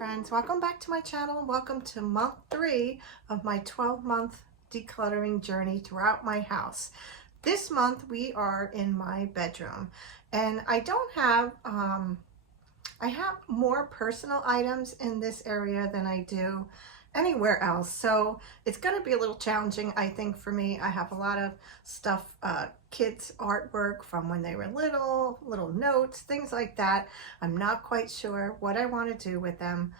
friends, welcome back to my channel. Welcome to month 3 of my 12-month decluttering journey throughout my house. This month we are in my bedroom, and I don't have I have more personal items in this area than I do anywhere else, so it's going to be a little challenging, I think, for me. I have a lot of stuff, kids artwork from when they were little notes, things like that. I'm not quite sure what I want to do with them.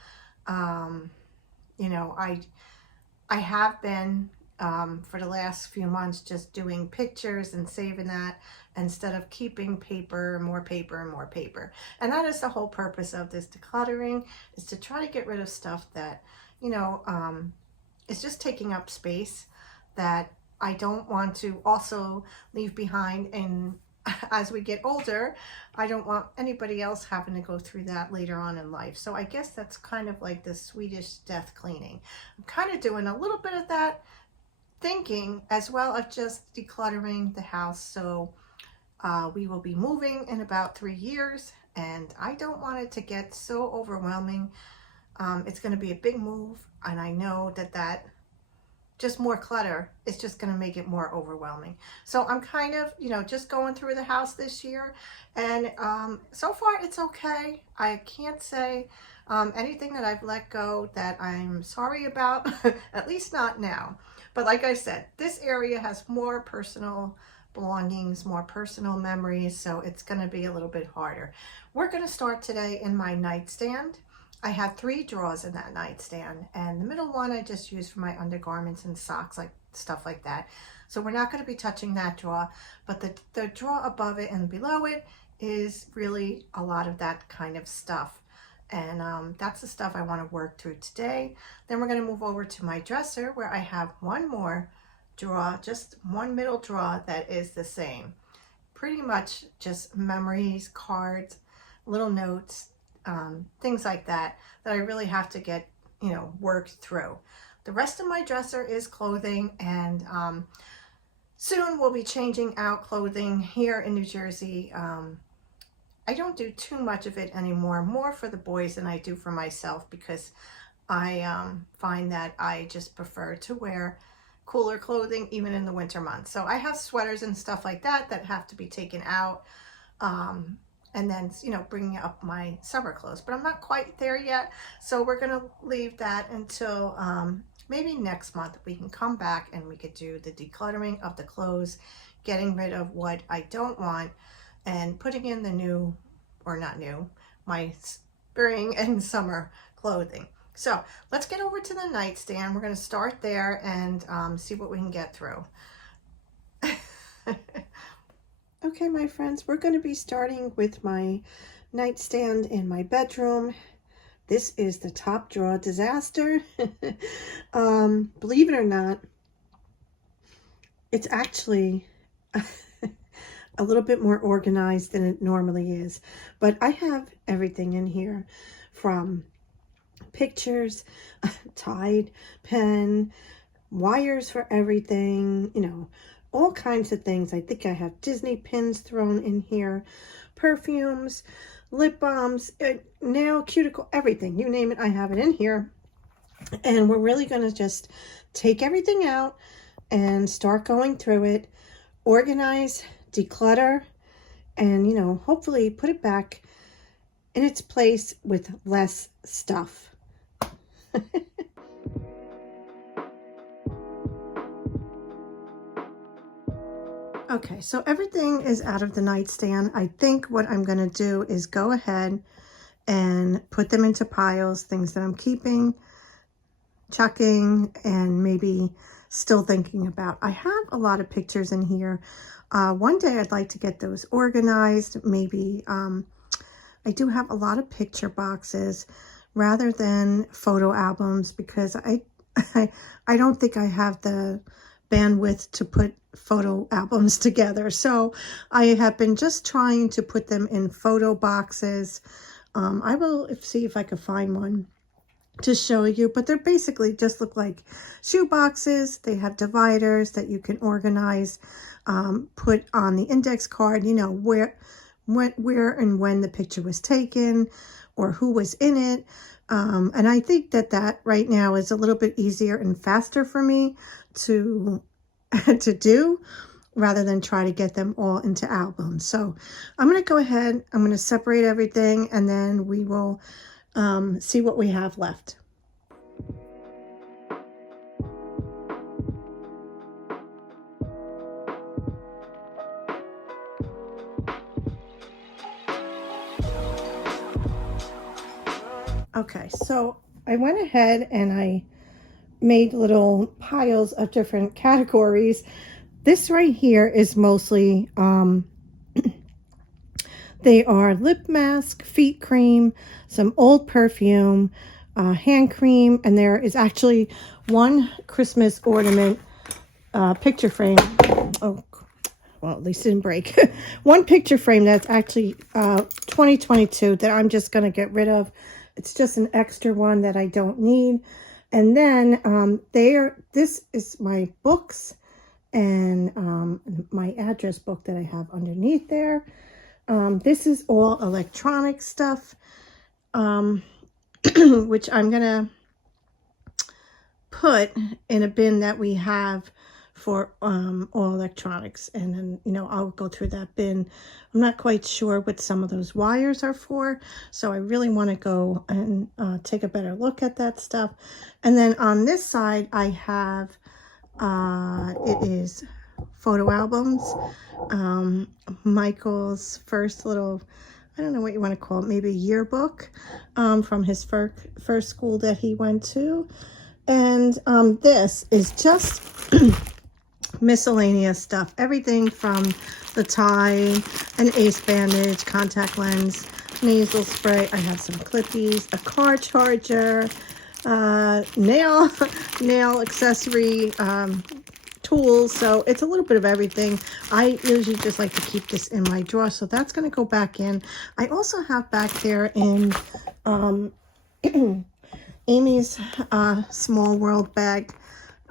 You know, I have been for the last few months just doing pictures and saving that instead of keeping paper, more paper and more paper. And that is the whole purpose of this decluttering, is to try to get rid of stuff that, you know, is just taking up space that I don't want to also leave behind. And as we get older, I don't want anybody else having to go through that later on in life. So I guess that's kind of like the Swedish death cleaning. I'm kind of doing a little bit of that thinking, as well as just decluttering the house. So we will be moving in about 3 years, and I don't want it to get so overwhelming. It's going to be a big move, and I know that just more clutter is just going to make it more overwhelming. So I'm kind of, you know, just going through the house this year, and so far it's okay. I can't say anything that I've let go that I'm sorry about, at least not now. But like I said, this area has more personal belongings, more personal memories, so it's going to be a little bit harder. We're going to start today in my nightstand. I have 3 drawers in that nightstand, and the middle one I just use for my undergarments and socks, like stuff like that. So we're not going to be touching that drawer, but the drawer above it and below it is really a lot of that kind of stuff. And that's the stuff I want to work through today. Then we're going to move over to my dresser, where I have one more drawer, just one middle drawer that is the same. Pretty much just memories, cards, little notes, things like that I really have to get, you know, worked through. The rest of my dresser is clothing, and soon we'll be changing out clothing here in New Jersey. I don't do too much of it anymore, more for the boys than I do for myself, because I find that I just prefer to wear cooler clothing even in the winter months. So I have sweaters and stuff like that have to be taken out, and then, you know, bringing up my summer clothes. But I'm not quite there yet, so we're going to leave that until maybe next month. We can come back and we could do the decluttering of the clothes, getting rid of what I don't want, and putting in the new, or not new, my spring and summer clothing. So let's get over to the nightstand. We're going to start there and see what we can get through. Okay, my friends, we're going to be starting with my nightstand in my bedroom. This is the top drawer disaster. Believe it or not, it's actually a little bit more organized than it normally is. But I have everything in here, from pictures, Tide pen, wires for everything, you know, all kinds of things. I think I have Disney pins thrown in here, perfumes, lip balms, nail cuticle, everything, you name it, I have it in here. And we're really going to just take everything out and start going through it, organize, declutter, and, you know, hopefully put it back in its place with less stuff. Okay, so everything is out of the nightstand. I think what I'm going to do is go ahead and put them into piles, things that I'm keeping, chucking, and maybe still thinking about. I have a lot of pictures in here. One day I'd like to get those organized. Maybe I do have a lot of picture boxes rather than photo albums, because I don't think I have the bandwidth to put photo albums together. So I have been just trying to put them in photo boxes. I will see if I can find one to show you, but they're basically just look like shoe boxes. They have dividers that you can organize, put on the index card, you know, where and when the picture was taken, or who was in it. And I think that right now is a little bit easier and faster for me to to do, rather than try to get them all into albums. So I'm going to go ahead, I'm going to separate everything, and then we will see what we have left. Okay, so I went ahead and I made little piles of different categories. This right here is mostly, they are lip mask, feet cream, some old perfume, hand cream, and there is actually one Christmas ornament picture frame. Oh, well, at least it didn't break. One picture frame that's actually 2022 that I'm just going to get rid of. It's just an extra one that I don't need. And then this is my books and my address book that I have underneath there. This is all electronic stuff, which I'm going to put in a bin that we have for all electronics. And then, you know, I'll go through that bin. I'm not quite sure what some of those wires are for, so I really want to go and take a better look at that stuff. And then on this side, I have, it is photo albums, Michael's first little, I don't know what you want to call it, maybe a yearbook from his first school that he went to. And this is just miscellaneous stuff, everything from the tie, an ace bandage, contact lens, nasal spray. I have some clippies, a car charger, nail accessory, tools. So it's a little bit of everything. I usually just like to keep this in my drawer, so that's going to go back in. I also have back there in Amy's Small World bag.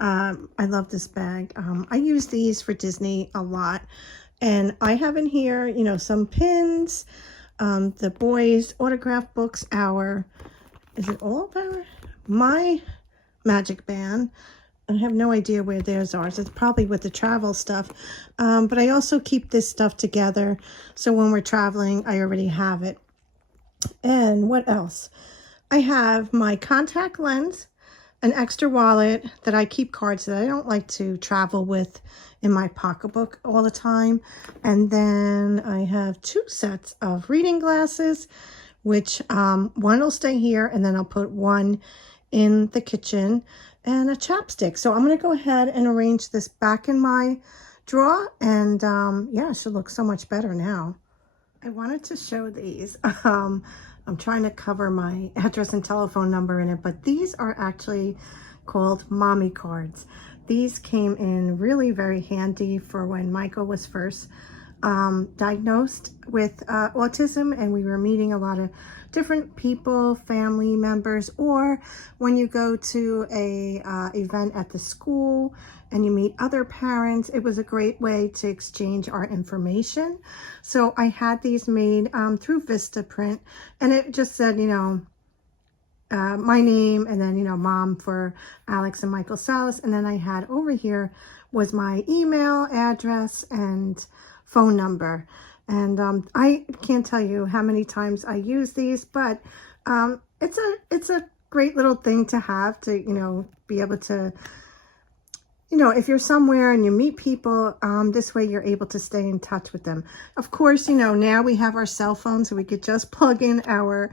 I love this bag. I use these for Disney a lot. And I have in here, you know, some pins, the boys' autograph books, is it all of my magic band. I have no idea where theirs are. It's probably with the travel stuff. But I also keep this stuff together, so when we're traveling, I already have it. And what else? I have my contact lens, an extra wallet that I keep cards that I don't like to travel with in my pocketbook all the time. And then I have 2 sets of reading glasses, which one will stay here, and then I'll put one in the kitchen, and a chapstick. So I'm going to go ahead and arrange this back in my drawer, and yeah, it should look so much better now. I wanted to show these. I'm trying to cover my address and telephone number in it, but these are actually called mommy cards. These came in really very handy for when Michael was first diagnosed with autism, and we were meeting a lot of different people, family members, or when you go to a event at the school and you meet other parents. It was a great way to exchange our information. So I had these made through Vistaprint, and it just said, you know, my name, and then, you know, mom for Alex and Michael Salas. And then I had over here was my email address and phone number. And I can't tell you how many times I use these, but it's a great little thing to have, to, you know, be able to, you know, if you're somewhere and you meet people, this way you're able to stay in touch with them. Of course, you know, now we have our cell phones, so we could just plug in our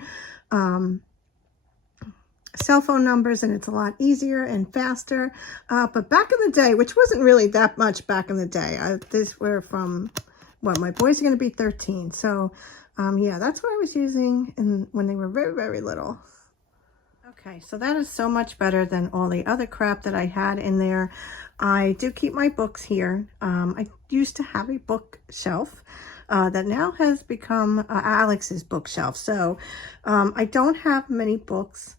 cell phone numbers, and it's a lot easier and faster. But back in the day, which wasn't really that much back in the day, these were from, well, my boys are going to be 13. So yeah, that's what I was using when they were very, very little. Okay, so that is so much better than all the other crap that I had in there. I do keep my books here. I used to have a bookshelf that now has become Alex's bookshelf. So I don't have many books,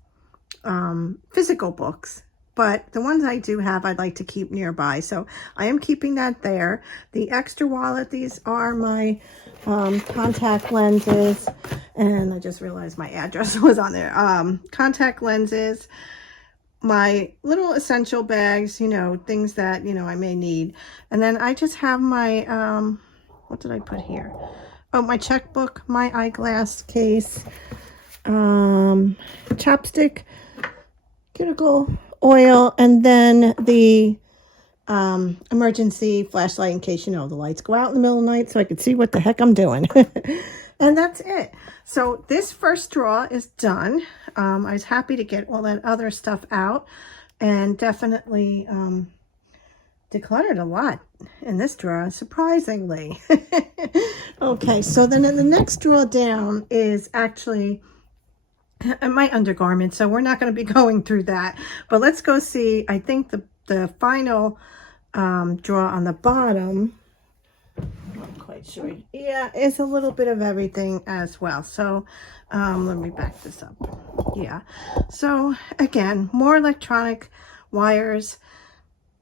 physical books, but the ones I do have, I'd like to keep nearby. So I am keeping that there. The extra wallet, these are my contact lenses. And I just realized my address was on there. Contact lenses, my little essential bags, you know, things that, you know, I may need. And then I just have my, what did I put here? Oh, my checkbook, my eyeglass case, chapstick, cuticle oil, and then the emergency flashlight in case, you know, the lights go out in the middle of the night so I can see what the heck I'm doing. And that's it. So this first drawer is done. I was happy to get all that other stuff out, and definitely decluttered a lot in this drawer, surprisingly. Okay, so then in the next drawer down is actually my undergarments, so we're not going to be going through that. But let's go see, I think the final drawer on the bottom, I'm not quite sure. Yeah, it's a little bit of everything as well. So let me back this up. Yeah, so again, more electronic wires,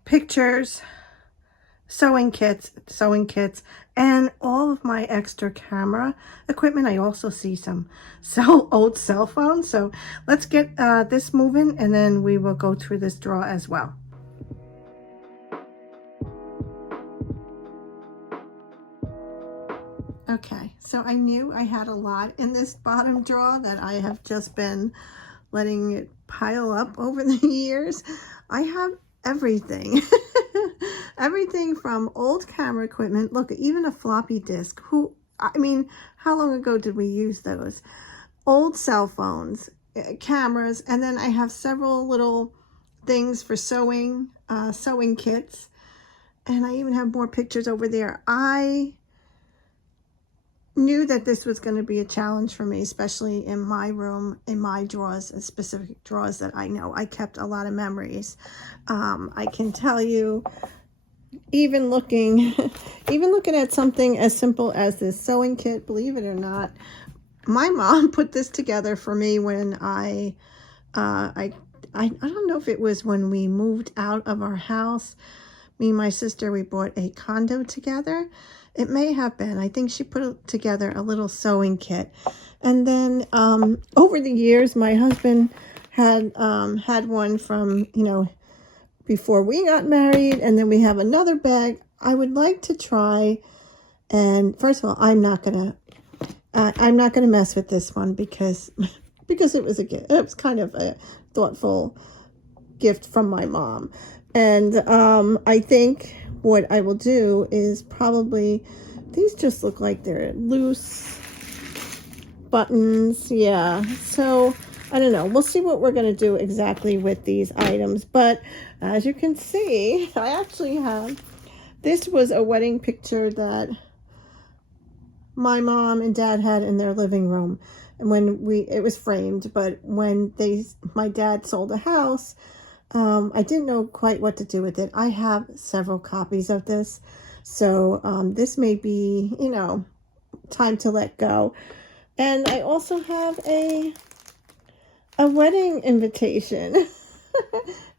pictures, sewing kits, and all of my extra camera equipment. I also see some old cell phones. So let's get this moving, and then we will go through this drawer as well. Okay, so I knew I had a lot in this bottom drawer that I have just been letting it pile up over the years. I have everything. Everything from old camera equipment. Look, even a floppy disk. I mean, how long ago did we use those? Old cell phones, cameras, and then I have several little things for sewing, sewing kits. And I even have more pictures over there. I knew that this was going to be a challenge for me, especially in my room, in my drawers, and specific drawers that I know. I kept a lot of memories. I can tell you, even looking at something as simple as this sewing kit, believe it or not, my mom put this together for me when I don't know if it was when we moved out of our house. Me and my sister, we bought a condo together. It may have been. I think she put together a little sewing kit. And then over the years, my husband had one from, you know, before we got married. And then we have another bag. I would like to try. And first of all, I'm not gonna mess with this one because it was a gift. It was kind of a thoughtful gift from my mom. And I think what I will do is probably, these just look like they're loose buttons. Yeah, so I don't know. We'll see what we're going to do exactly with these items. But as you can see, I actually have, this was a wedding picture that my mom and dad had in their living room. And when it was framed, but when my dad sold a house, I didn't know quite what to do with it. I have several copies of this. So this may be, you know, time to let go. And I also have a wedding invitation.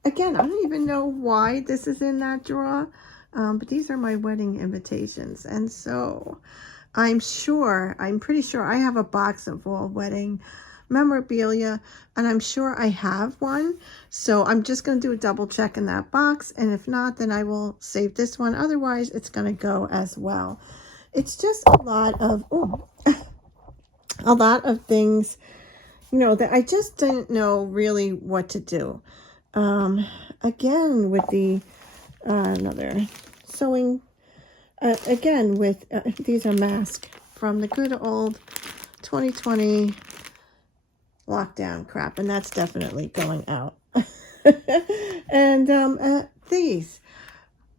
Again, I don't even know why this is in that drawer. But these are my wedding invitations. And so I'm pretty sure I have a box of all wedding memorabilia, and I'm sure I have one. So I'm just going to do a double check in that box, and if not, then I will save this one. Otherwise, it's going to go as well. It's just a lot of a lot of things, you know, that I just didn't know really what to do. Again, with the another sewing, again with these are masks from the good old 2020 lockdown crap, and that's definitely going out. And these,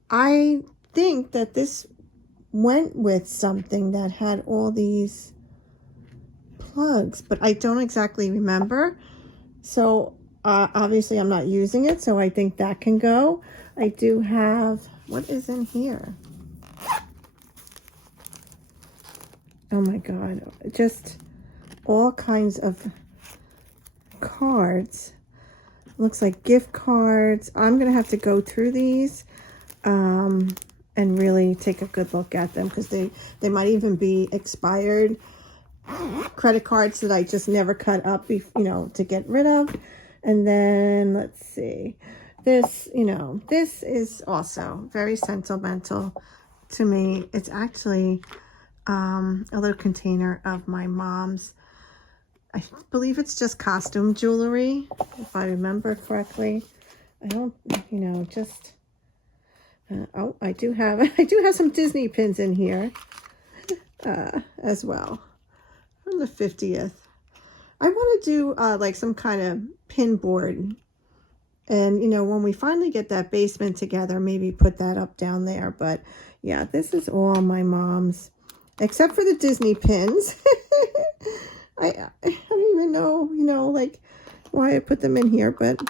I think that this went with something that had all these plugs, but I don't exactly remember. So obviously I'm not using it, so I think that can go. I do have, what is in here? Oh my god, just all kinds of cards. Looks like gift cards. I'm gonna have to go through these and really take a good look at them, because they might even be expired. credit cards that I just never cut up, to get rid of. And then let's see, this, this is also very sentimental to me. It's actually a little container of my mom's, I believe it's just costume jewelry, if I remember correctly. I don't, just, oh, I do have some Disney pins in here as well from the 50th. I want to do like some kind of pin board. And, when we finally get that basement together, maybe put that up down there. But yeah, this is all my mom's, except for the Disney pins. I don't even know, like why I put them in here. But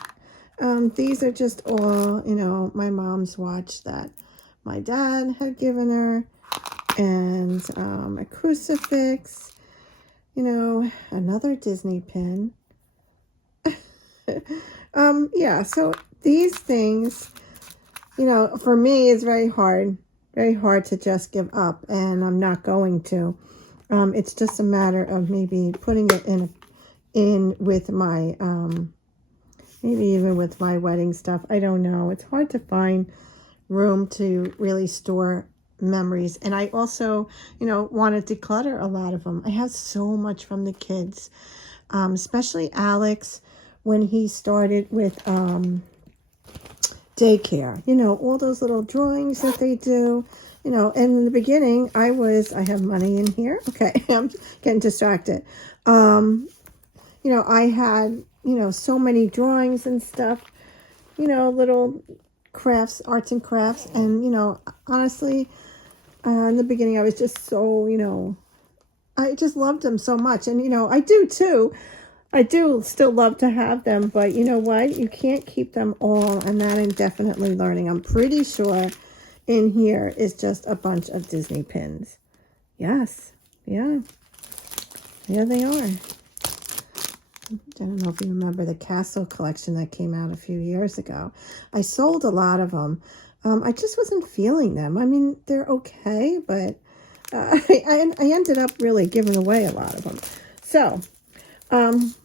these are just all, my mom's watch that my dad had given her. And a crucifix, another Disney pin. Yeah, so these things, for me, is very hard to just give up, and I'm not going to. It's just a matter of maybe putting it in with my, maybe even with my wedding stuff. I don't know. It's hard to find room to really store memories. And I also, want to declutter a lot of them. I have so much from the kids, especially Alex, when he started with daycare, all those little drawings that they do, and in the beginning I have money in here. Okay, I'm getting distracted. I had, so many drawings and stuff, little crafts, arts and crafts. And, honestly, in the beginning I was just so, I just loved them so much. And, I do too. I do still love to have them, but you know what? You can't keep them all, and that I'm definitely learning. I'm pretty sure in here is just a bunch of Disney pins. Yes. Yeah. There they are. I don't know if you remember the Castle collection that came out a few years ago. I sold a lot of them. I just wasn't feeling them. I mean, they're okay, but I ended up really giving away a lot of them. So,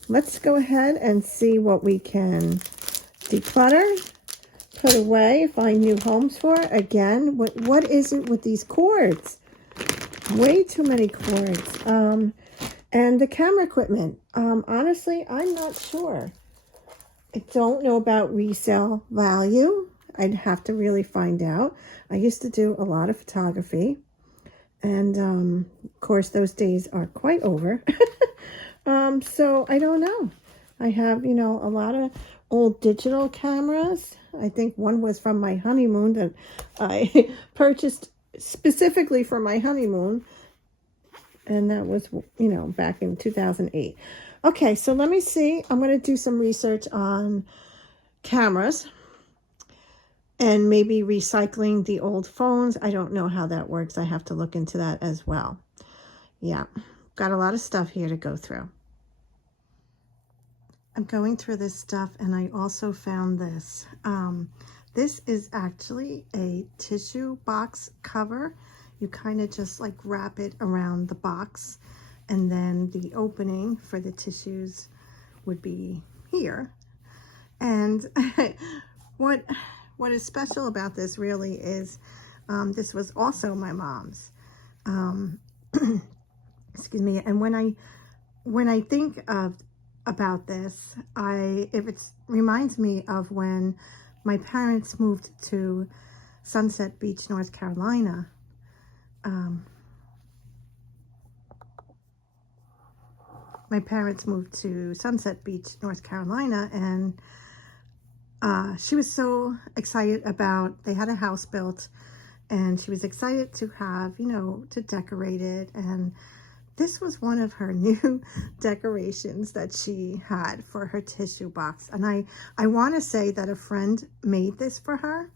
let's go ahead and see what we can declutter, put away, find new homes for. Again, what is it with these cords? Way too many cords. And the camera equipment. Honestly, I'm not sure. I don't know about resale value. I'd have to really find out. I used to do a lot of photography. And, of course, those days are quite over. So I don't know. I have, a lot of old digital cameras. I think one was from my honeymoon that I purchased specifically for my honeymoon. And that was, back in 2008. Okay, so let me see. I'm going to do some research on cameras and maybe recycling the old phones. I don't know how that works. I have to look into that as well. Yeah, got a lot of stuff here to go through. I'm going through this stuff, and I also found this. This is actually a tissue box cover. You kind of just like wrap it around the box, and then the opening for the tissues would be here. And what is special about this really is this was also my mom's. Excuse me. And when I think about this, it reminds me of when my parents moved to Sunset Beach, North Carolina. My parents moved to Sunset Beach, North Carolina, and she was so excited about, they had a house built, and she was excited to have, to decorate it. And this was one of her new decorations that she had for her tissue box. And I want to say that a friend made this for her.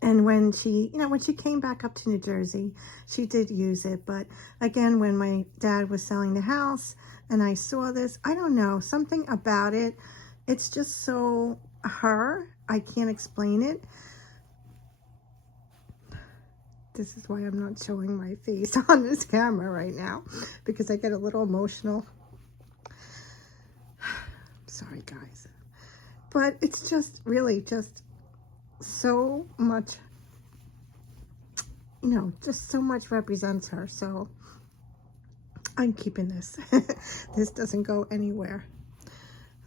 And when she, when she came back up to New Jersey, she did use it. But again, when my dad was selling the house and I saw this, I don't know, something about it. It's just so her. I can't explain it. This is why I'm not showing my face on this camera right now, because I get a little emotional. Sorry, guys. But it's just really just so much, you know, just so much represents her. So I'm keeping this. This doesn't go anywhere.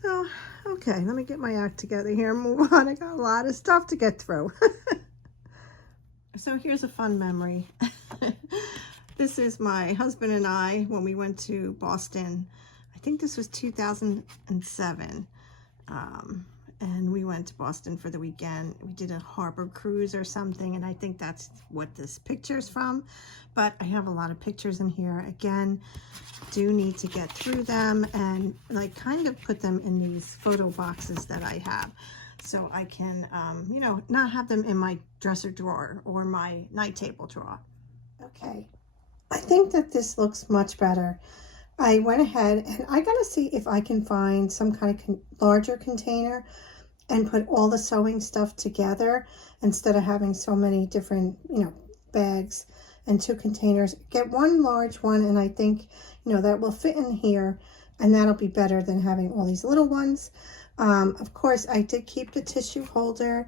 Oh, okay, let me get my act together here and move on. I got a lot of stuff to get through. So here's a fun memory. This is my husband and I when we went to Boston. I think this was 2007. And we went to Boston for the weekend. We did a harbor cruise or something, and I think that's what this picture's from. But I have a lot of pictures in here. Again, do need to get through them and like kind of put them in these photo boxes that I have, so I can, you know, not have them in my dresser drawer or my night table drawer. Okay, I think that this looks much better. I went ahead and I gotta see if I can find some kind of larger container and put all the sewing stuff together instead of having so many different, you know, bags and 2 containers. Get one large one, and I think, you know, that will fit in here, and that'll be better than having all these little ones. Of course, I did keep the tissue holder,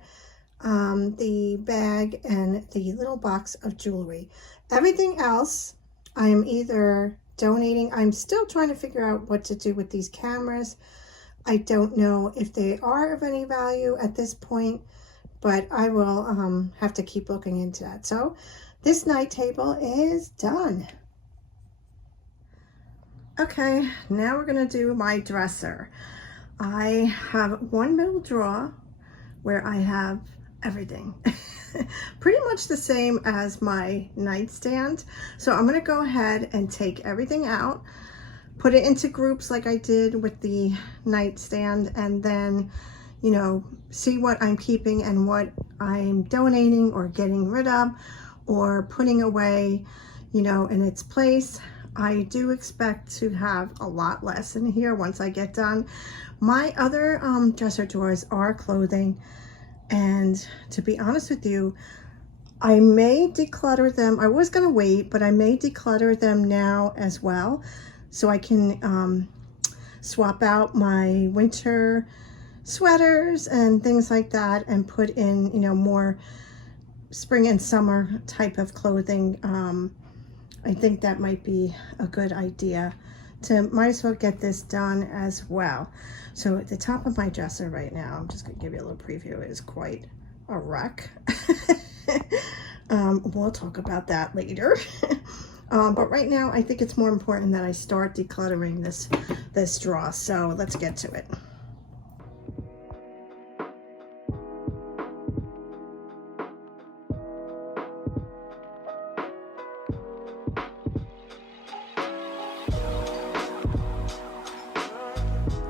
the bag, and the little box of jewelry. Everything else, I am either donating. I'm still trying to figure out what to do with these cameras. I don't know if they are of any value at this point, but I will have to keep looking into that. So this night table is done. Okay, now we're gonna do my dresser. I have one middle drawer where I have everything. Pretty much the same as my nightstand. So I'm gonna go ahead and take everything out, put it into groups like I did with the nightstand, and then, you know, see what I'm keeping and what I'm donating or getting rid of or putting away, you know, in its place. I do expect to have a lot less in here once I get done. My other dresser drawers are clothing, and to be honest with you, I may declutter them. I was gonna wait, but I may declutter them now as well, so I can swap out my winter sweaters and things like that and put in, you know, more spring and summer type of clothing. I think that might be a good idea. Might as well get this done as well. So at the top of my dresser right now, I'm just gonna give you a little preview, is quite a wreck. We'll talk about that later. But right now, I think it's more important that I start decluttering this drawer. So let's get to it.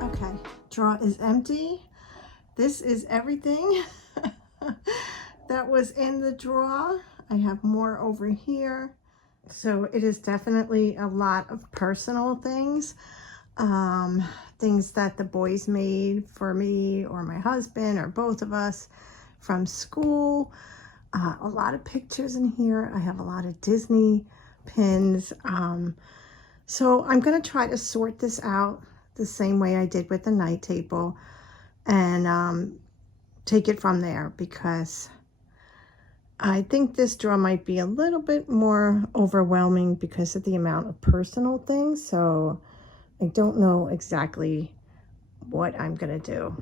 Okay, drawer is empty. This is everything that was in the drawer. I have more over here. So it is definitely a lot of personal things. Things that the boys made for me or my husband or both of us from school. A lot of pictures in here. I have a lot of Disney pins. So I'm going to try to sort this out the same way I did with the night table and take it from there, because I think this drawer might be a little bit more overwhelming because of the amount of personal things. So I don't know exactly what I'm gonna do.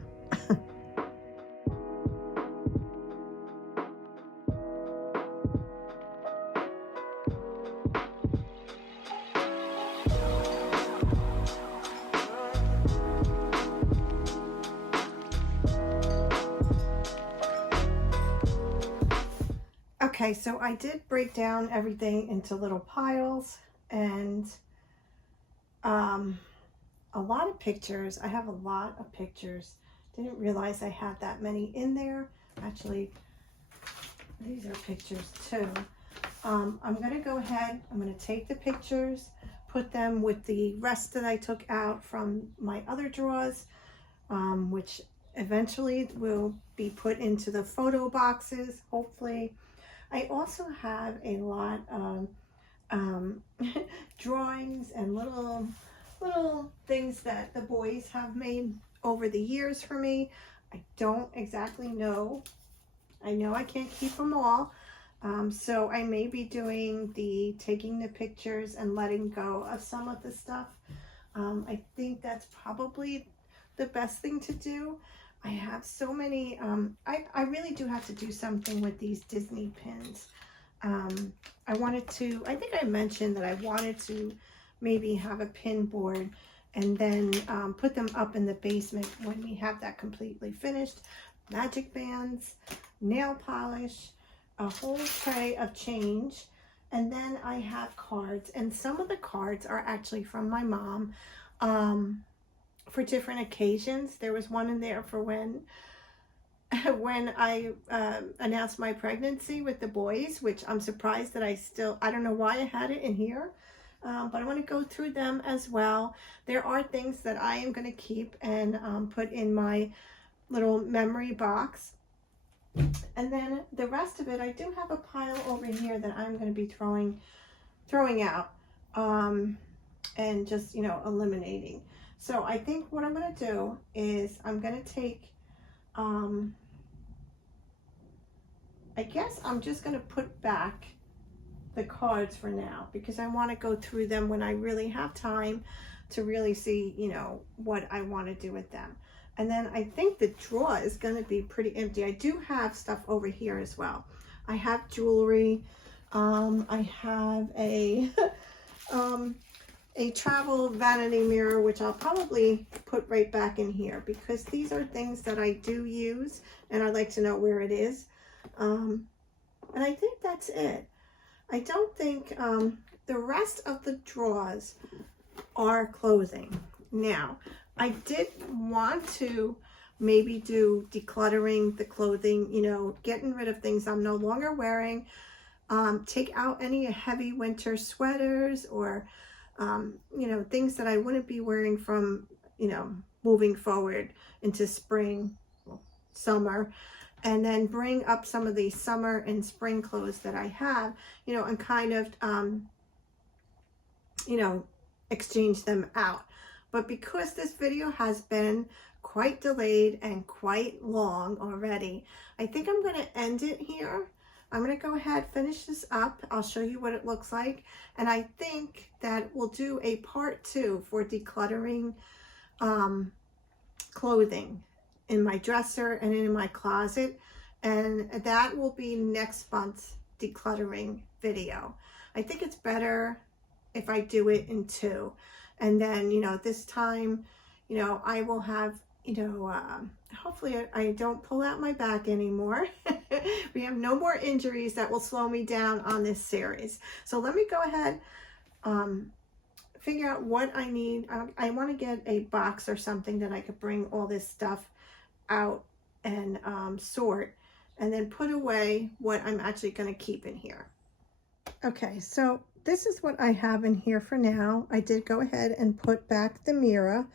Okay, so I did break down everything into little piles, and a lot of pictures. I have a lot of pictures. Didn't realize I had that many in there. Actually, these are pictures too. I'm gonna go ahead, I'm gonna take the pictures, put them with the rest that I took out from my other drawers, which eventually will be put into the photo boxes, hopefully. I also have a lot of drawings and little things that the boys have made over the years for me. I don't exactly know. I know I can't keep them all. So I may be doing taking the pictures and letting go of some of the stuff. I think that's probably the best thing to do. I have so many, I really do have to do something with these Disney pins. I think I mentioned that I wanted to maybe have a pin board and then put them up in the basement when we have that completely finished. Magic bands, nail polish, a whole tray of change, and then I have cards, and some of the cards are actually from my mom for different occasions. There was one in there for when I announced my pregnancy with the boys, which I'm surprised that I don't know why I had it in here, but I want to go through them as well. There are things that I am going to keep and put in my little memory box. And then the rest of it, I do have a pile over here that I'm going to be throwing out and just, eliminating. So I think what I'm going to do is I'm going to take, I guess I'm just going to put back the cards for now, because I want to go through them when I really have time to really see, what I want to do with them. And then I think the drawer is going to be pretty empty. I do have stuff over here as well. I have jewelry. I have a a travel vanity mirror, which I'll probably put right back in here, because these are things that I do use and I'd like to know where it is. And I think that's it. I don't think the rest of the drawers are clothing. Now, I did want to maybe do decluttering the clothing, getting rid of things I'm no longer wearing, take out any heavy winter sweaters or, things that I wouldn't be wearing from, moving forward into spring, summer, and then bring up some of the summer and spring clothes that I have, and kind of, exchange them out. But because this video has been quite delayed and quite long already, I think I'm going to end it here. I'm going to go ahead, finish this up. I'll show you what it looks like. And I think that we'll do a part 2 for decluttering clothing in my dresser and in my closet. And that will be next month's decluttering video. I think it's better if I do it in 2. And then, this time, I will have, hopefully I don't pull out my back anymore. We have no more injuries that will slow me down on this series. So let me go ahead, figure out what I need. I want to get a box or something that I could bring all this stuff out and sort, and then put away what I'm actually going to keep in here. Okay, so this is what I have in here for now. I did go ahead and put back the mirror.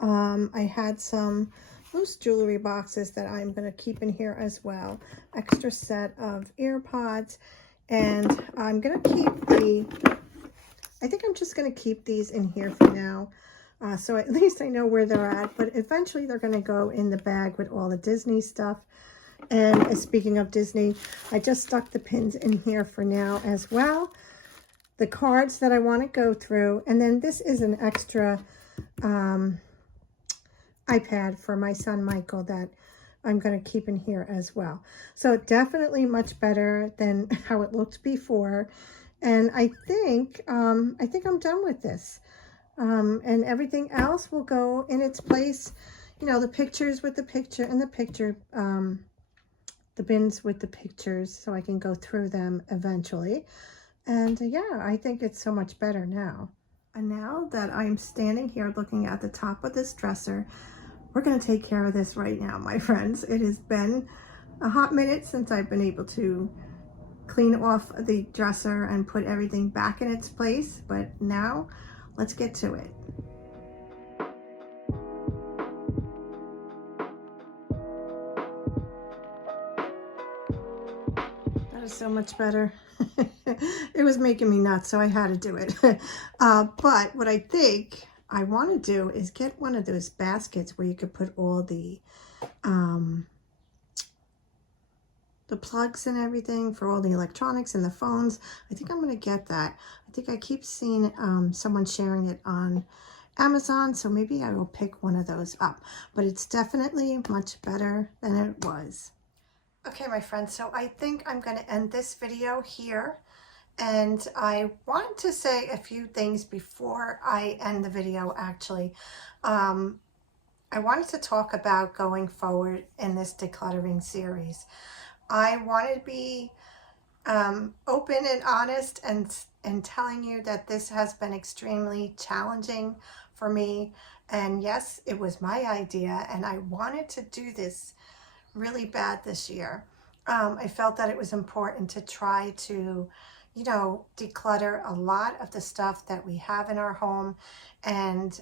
I had some loose jewelry boxes that I'm going to keep in here as well. Extra set of earpods. And I'm going to keep I think I'm just going to keep these in here for now. So at least I know where they're at. But eventually they're going to go in the bag with all the Disney stuff. And speaking of Disney, I just stuck the pins in here for now as well. The cards that I want to go through, and then this is an extra iPad for my son Michael that I'm going to keep in here as well. So definitely much better than how it looked before, and I think I'm done with this, and everything else will go in its place. The pictures with the picture and the picture, the bins with the pictures, so I can go through them eventually. And yeah, I think it's so much better now. And now that I'm standing here looking at the top of this dresser, we're going to take care of this right now, my friends. It has been a hot minute since I've been able to clean off the dresser and put everything back in its place. But now, let's get to it. That is so much better. It was making me nuts, so I had to do it. But what I think I want to do is get one of those baskets where you could put all the plugs and everything for all the electronics and the phones. I think I'm going to get that. I think I keep seeing someone sharing it on Amazon, so maybe I will pick one of those up. But it's definitely much better than it was. Okay, my friends, so I think I'm going to end this video here. And I want to say a few things before I end the video, actually. I wanted to talk about going forward in this decluttering series. I want to be open and honest and telling you that this has been extremely challenging for me. And yes, it was my idea, and I wanted to do this really bad this year. I felt that it was important to try to, you know, declutter a lot of the stuff that we have in our home and,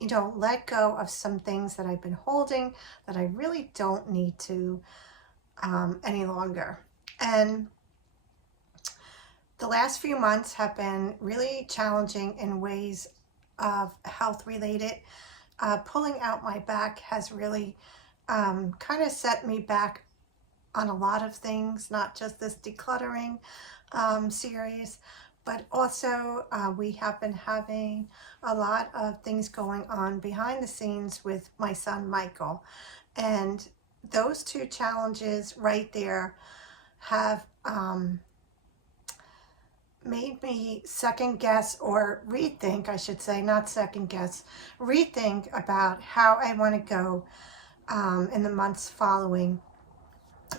you know, let go of some things that I've been holding that I really don't need to any longer. And the last few months have been really challenging in ways of health related. Pulling out my back has really kind of set me back on a lot of things, not just this decluttering series, but also we have been having a lot of things going on behind the scenes with my son Michael, and those two challenges right there have made me second guess, or rethink, I should say, not second guess, rethink about how I want to go in the months following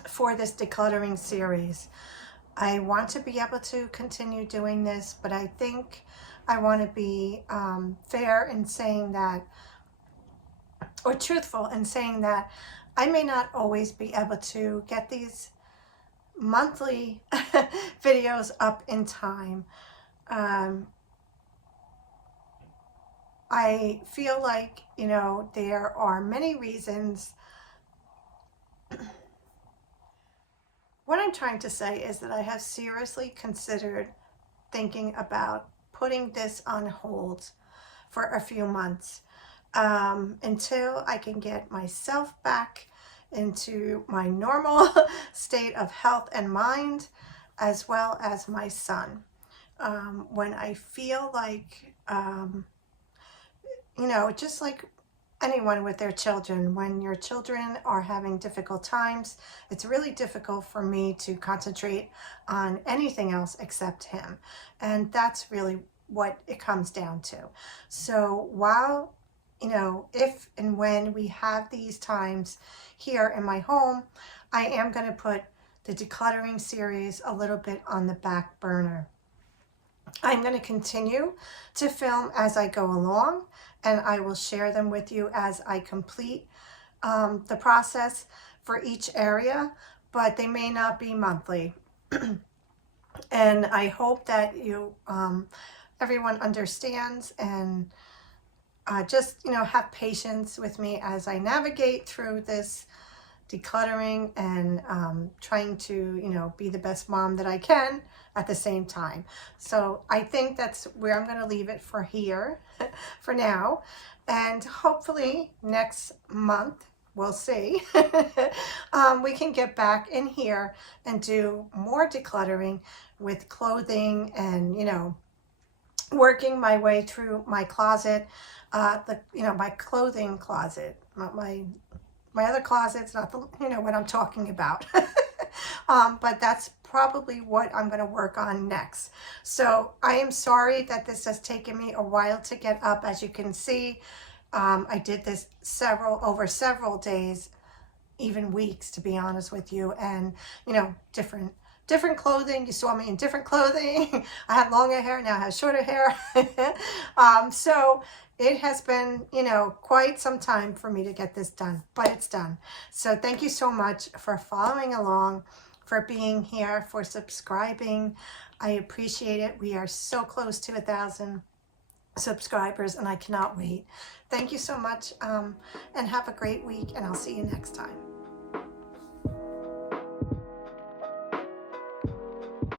for this decluttering series. I want to be able to continue doing this, but I think I want to be fair in saying that, or truthful in saying that, I may not always be able to get these monthly videos up in time. I feel like, you know, there are many reasons. What I'm trying to say is that I have seriously considered thinking about putting this on hold for a few months until I can get myself back into my normal state of health and mind, as well as my son. When I feel like, you know, just like anyone with their children, when your children are having difficult times, it's really difficult for me to concentrate on anything else except him. And that's really what it comes down to. So while, you know, if and when we have these times here in my home, I am going to put the decluttering series a little bit on the back burner. I'm going to continue to film as I go along, and I will share them with you as I complete the process for each area, but they may not be monthly. And I hope that you, everyone understands and just, you know, have patience with me as I navigate through this decluttering and trying to, you know, be the best mom that I can at the same time. So I think that's where I'm going to leave it for here for now. And hopefully next month, we'll see, we can get back in here and do more decluttering with clothing and, you know, working my way through my closet, you know, my clothing closet, not my other closet's not the, you know, what I'm talking about. But that's probably what I'm going to work on next. So I am sorry that this has taken me a while to get up. As you can see, I did this over several days, even weeks, to be honest with you. And, you know, different clothing. You saw me in different clothing. I had longer hair, now I have shorter hair. So it has been, you know, quite some time for me to get this done, but it's done. So thank you so much for following along, for being here, for subscribing. I appreciate it. We are so close to 1,000 subscribers, and I cannot wait. Thank you so much, and have a great week, and I'll see you next time.